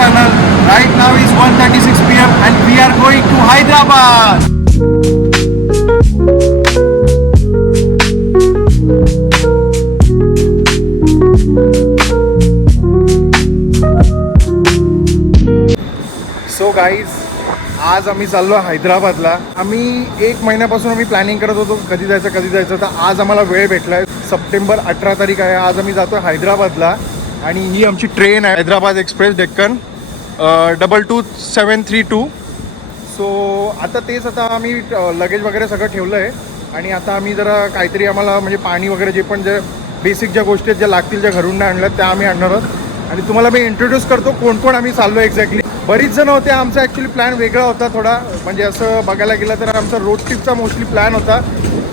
channel. Right now is 1:36 p.m. and we are going to Hyderabad. So guys, आज आम्ही चाललो हैदराबादला. आम्ही 1 महिन्यापासून आम्ही प्लॅनिंग करत होतो कधी जायचं. तर आज आम्हाला वेळ भेटलाय. सप्टेंबर 18 तारीख आहे. आज आम्ही जातो हैदराबादला आणि ही आमची ट्रेन आहे हैदराबाद एक्सप्रेस डेक्कन 22732. सो आता आम्ही लगेज वगैरे सगळं ठेवलं आहे आणि आता आम्ही जरा काहीतरी आम्हाला म्हणजे पाणी वगैरे जे पण जे बेसिक ज्या गोष्टी ज्या लागतील ज्या घरून नाही आणल्या त्या आम्ही आणणार आहोत. आणि तुम्हाला मी इंट्रोड्यूस करतो कोण आम्ही चाललो एक्झॅक्टली. बरीच जण होते. आमचा ॲक्च्युली प्लॅन वेगळा होता थोडा, म्हणजे असं बघायला गेलं तर आमचा रोड ट्रिपचा मोस्टली प्लॅन होता,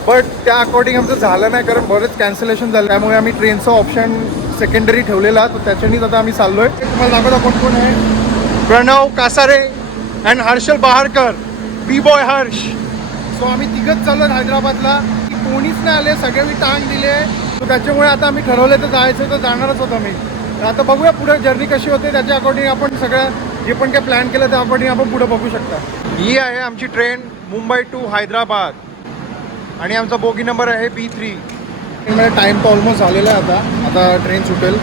बट त्या अकॉर्डिंग आमचं झालं नाही कारण बरेच कॅन्सलेशन झालं. त्यामुळे आम्ही ट्रेनचा ऑप्शन सेकंडरी ठेवलेला, तर त्याच्यानीच आता आम्ही चाललो आहे. तुम्हाला दाखवता कोण आहे. Pranav Kasare and Harshal Baharkar, B boy Harsh. So आम्ही तिघंच चाललो हैदराबादला. कोणीच नाही आले, सगळे मी टांग दिले. तर त्याच्यामुळे आता आम्ही ठरवलं तर जायचं तर जाणारच होतो मी. तर आता बघूया पुढे जर्नी कशी होते, त्याच्या अकॉर्डिंग आपण सगळ्या जे पण काय प्लॅन केलं त्या अकॉर्डिंग आपण पुढे बघू शकता. ही आहे आमची ट्रेन मुंबई टू हैदराबाद आणि आमचा बोगी नंबर आहे B3. टाईम तर ऑलमोस्ट झालेला आहे. आता ट्रेन सुटेल.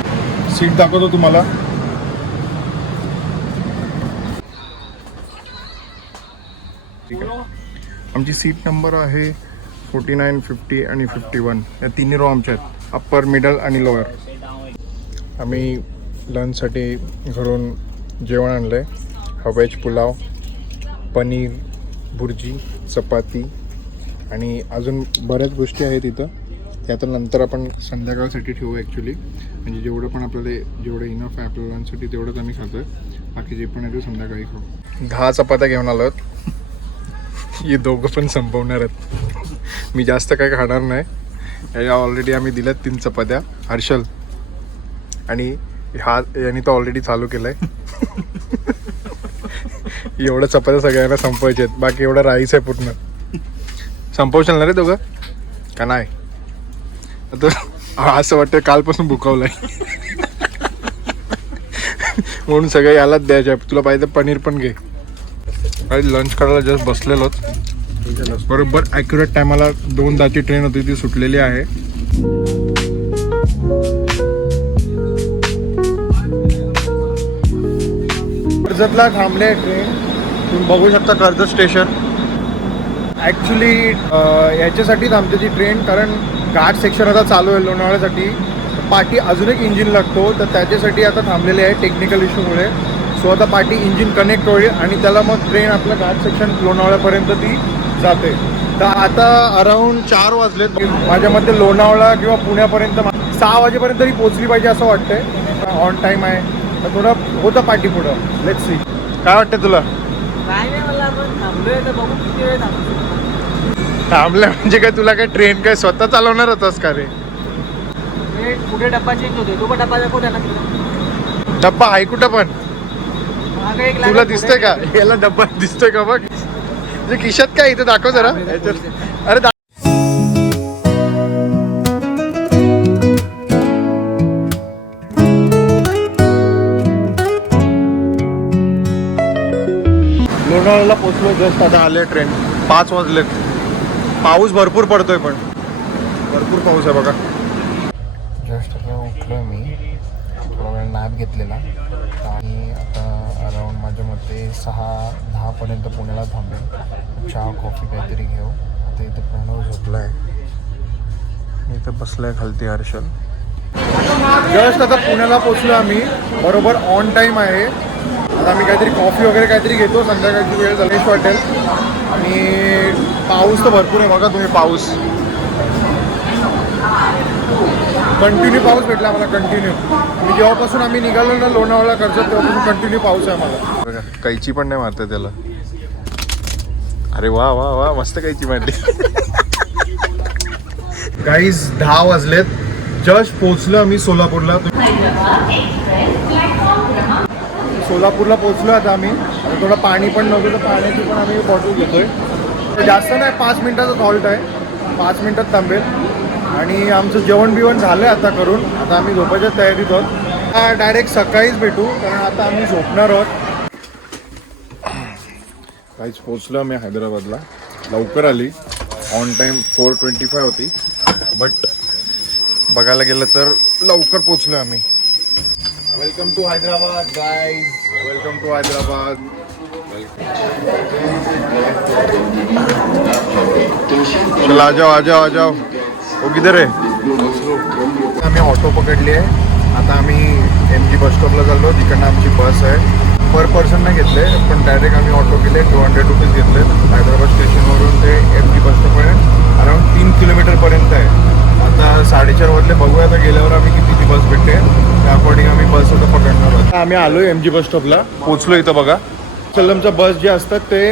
सीट दाखवतो तुम्हाला. ठीक आहे, आमची सीट नंबर आहे 49, 50 आणि 51. या तिन्ही रो आमच्या आहेत, अप्पर, मिडल आणि लोअर. आम्ही लंचसाठी घरून जेवण आणलं आहे. व्हेज पुलाव, पनीर भुर्जी, चपाती आणि अजून बऱ्याच गोष्टी आहेत इथं. ते आता नंतर आपण संध्याकाळसाठी ठेवू ॲक्च्युली. म्हणजे जेवढं पण आपल्याला जेवढं इनफ आहे आपल्या लंचसाठी तेवढंच आम्ही खातो आहे. बाकी जे पण आहे ते संध्याकाळी खाऊ. 10 चपात्या घेऊन आलो आहेत. हे दोघं पण संपवणार आहेत. मी जास्त काही खाणार नाही. ऑलरेडी आम्ही दिल्यात 3 चपात्या. हर्षल आणि यांनी तर ऑलरेडी चालू केलं आहे. एवढं चपात्या सगळ्यांना संपवायचे आहेत. बाकी एवढं राईस आहे पूर्ण. संपवशाल ना रे दोघं का नाही? आता असं वाटतं कालपासून भुकावलं आहे. म्हणून सगळं यालाच द्यायचं आहे. तुला पाहिजे पनीर पण घे. काही लंच करायला जस्ट बसलेलोच. बरोबर ॲक्युरेट टायमाला 2 ताची ट्रेन होती ती सुटलेली आहे. कर्जतला थांबले ट्रेन. तुम्ही बघू शकता कर्जत स्टेशन. ॲक्च्युली याच्यासाठी थांबते ती ट्रेन कारण घाट सेक्शन आता चालू आहे लोणावळ्यासाठी. पाठी अजून एक इंजिन लागतो, तर त्याच्यासाठी आता थांबलेले आहे टेक्निकल इश्यूमुळे. सो आता पाठी इंजिन कनेक्ट होईल आणि त्याला मग ट्रेन आपलं घाट सेक्शन लोणावळ्यापर्यंत ती जाते. तर आता अराऊंड 4 वाजलेत. माझ्या मते लोणावळा किंवा पुण्यापर्यंत 6 वाजेपर्यंत तरी पोचली पाहिजे असं वाटतंय. ऑन टाईम आहे तर थोडं होतं पाठी पुढं. Let's see. काय वाटतं तुला? काय नाही, मला आपण थांबलोय तर बघू किती वेळ थांबलो. थांबलं म्हणजे काय? तुला काय ट्रेन काय स्वतः चालवणार होतास का रे? पुढे डब्बा चेंज होतोय. तो पण डब्बा दाखवता ना तिकडे. डब्बा आहे कुठं पण? मागे एक तुला दिसतोय का? याला डब्बा दिसतोय का बघ. म्हणजे खिशात काय इथं दाखव जरा. अरे लोणावळ्याला पोचलो जस्ट. आता आले ट्रेन. 5 वाजलेत. पाऊस भरपूर पडतोय, पण भरपूर पाऊस आहे बघा. जस्ट आता उठलो मी. थोडा वेळ नॅप घेतलेला आणि आता अराऊंड माझ्या मते 6-10 पर्यंत पुण्याला थांबेल. चहा कॉफी काहीतरी घेऊ. आता इथं प्रणव झोपला आहे. इथं बसलं आहे खालती हर्षल. जस्ट आता पुण्याला पोचलो आम्ही. बरोबर ऑन टाईम आहे. आता आम्ही काहीतरी कॉफी वगैरे काहीतरी घेतो. संध्याकाळची वेळ झाली वाटेल. आणि पाऊस तर भरपूर आहे बघा तुम्ही. पाऊस कंटिन्यू पाऊस भेटला आम्हाला. कंटिन्यू मी जेव्हापासून आम्ही निघालो ना लोणावळा कर्जत तेव्हापासून कंटिन्यू पाऊस आहे आम्हाला. बघा कैची पण नाही मारते त्याला. अरे वा वा वा, मस्त कैची मारली. गाईज 10 वाजलेत. जस्ट पोचलो आम्ही सोलापूरला. सोलापूरला पोचलो आता आम्ही. आता थोडं पाणी पण नव्हतं तर पाण्याची पण आम्ही बॉटल घेतोय. जास्त नाही, 5 मिनिटाचा हॉल्ट आहे. 5 मिनिटात थांबेल. आणि आमचं जेवण बिवण झालं आहे आता करून. आता आम्ही झोपायच्या तयारीत आहोत. डायरेक्ट सकाळीच भेटू, कारण आता आम्ही झोपणार आहोत. काहीच पोचलो आम्ही हैदराबादला, लवकर आली, ऑन टाइम 4:25 होती, बट बघायला गेलं तर लवकर पोचलो आम्ही. Welcome to Hyderabad guys, welcome to Hyderabad. चलो आ जाओ आ जाओ आ जाओ. वो किधर है? आम्ही ऑटो पकडली आहे. आता आम्ही MG बस स्टॉपला चाललो, तिकडनं आमची बस आहे. पर पर्सन नाही घेतले, पण डायरेक्ट आम्ही ऑटो केले, 200 रुपीज घेतले. हैदराबाद स्टेशनवरून ते MG बस स्टॉपपर्यंत अराउंड 3 किलोमीटरपर्यंत आहे. आता 4:30 वाजले, बघूया आता गेल्यावर आम्ही कितीची बस भेटते, त्या अकॉर्डिंग आम्ही बस आता पकडणार आहोत. आम्ही आलो MG बस स्टॉपला, पोचलो. इथं बघा, सलमच्या बस जे असतात ते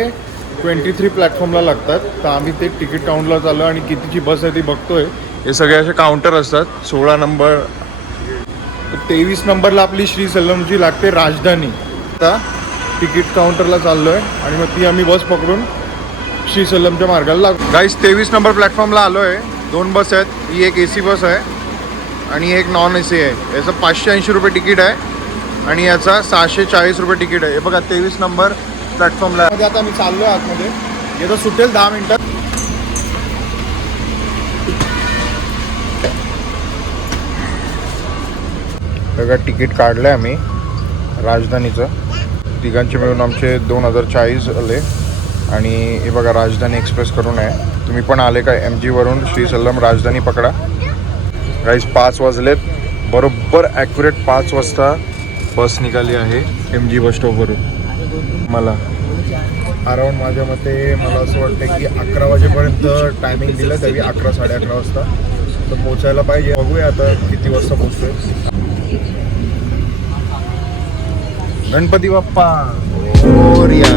23 प्लॅटफॉर्मला लागतात. तर आम्ही ते तिकीट काउंटला चाललो आणि कितीची बस आहे ती बघतोय. हे सगळे असे काउंटर असतात. 16 नंबर, 23 नंबरला आपली श्री सलमची लागते राजधानी. आता तिकीट काउंटरला चाललो आहे आणि मग ती आम्ही बस पकडून श्री सलमच्या मार्गाला लागतो. गाईस 23 नंबर प्लॅटफॉर्मला आलो आहे. 2 बस आहेत, ही एक AC बस आहे आणि एक नॉन AC आहे. याचं 580 रुपये तिकीट आहे आणि याचा 640 रुपये तिकीट आहे. हे बघा 23 नंबर प्लॅटफॉर्मला. आता मी चाललो आहे आतमध्ये, येतं सुटेल 10 मिनिटात. बघा तिकीट काढलं आहे आम्ही राजधानीचं, तिघांचे मिळून आमचे 2040 आले. आणि हे बघा राजधानी एक्सप्रेस करून आहे. तुम्ही पण आले का MG वरून श्री सल्लम राजधानी पकडा. गाईस 5 वाजलेत, बरोबर ॲक्युरेट 5 वाजता बस निघाली आहे MG बस स्टॉपवरून. मला अराउंड माझ्या मते मला असं वाटतं की 11 वाजेपर्यंत टायमिंग दिलं, तरी 11 साडे 11 वाजता तर पोचायला पाहिजे. बघूया आता किती वाजता पोचतोय. गणपती बाप्पा मोरया.